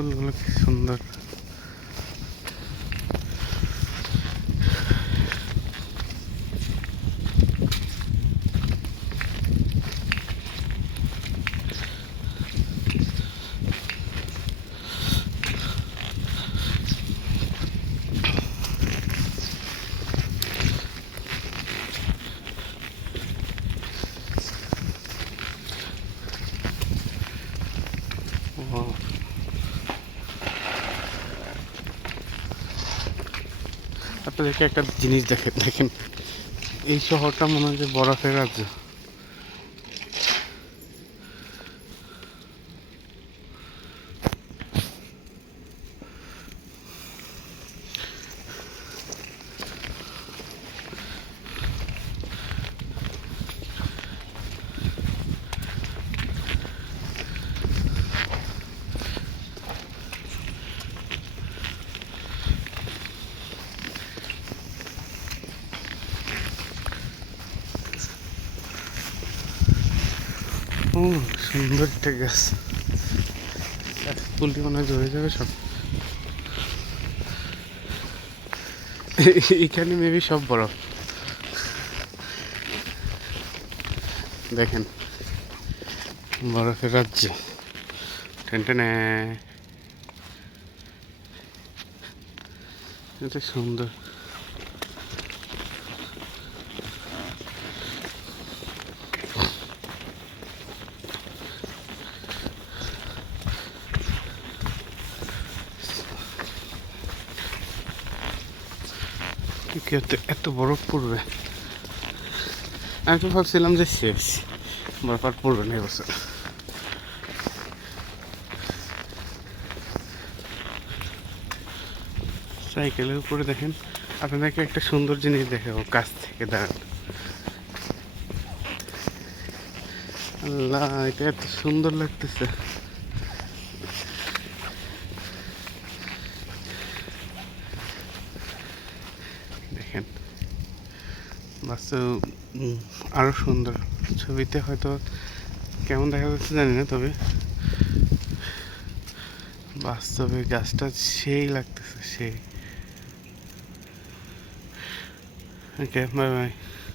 ফুলগুলো কি সুন্দর ও আপনাদেরকে একটা জিনিস দেখেন দেখেন। এই শহরটা মনে হয় যে বরফের রাজ্য। ও, সুন্দর একটা গাছ। ফুলটি মনে হয় ঝরে যাবে সব। এখানে মেবি সব বরফ দেখেন, বরফের রাজ্য। টেন। এটা সুন্দর। কি এত বরফ পড়বে? আমি তো ভাবছিলাম যে শেষ বরফ আর পড়বে না এবছর। সাইকেলের উপরে দেখেন, আপনাদেরকে একটা সুন্দর জিনিস দেখাবো, কাছ থেকে দাঁড়ান। আল্লাহ, এটা এত সুন্দর লাগতেছে। দেখেন। বাস্তব আরও আরও সুন্দর ছবিতে হয়তো কেমন দেখা যাচ্ছে জানি না, তবে বাস্তবে গাছটা সেই লাগতেছে, সেই। Okay bye bye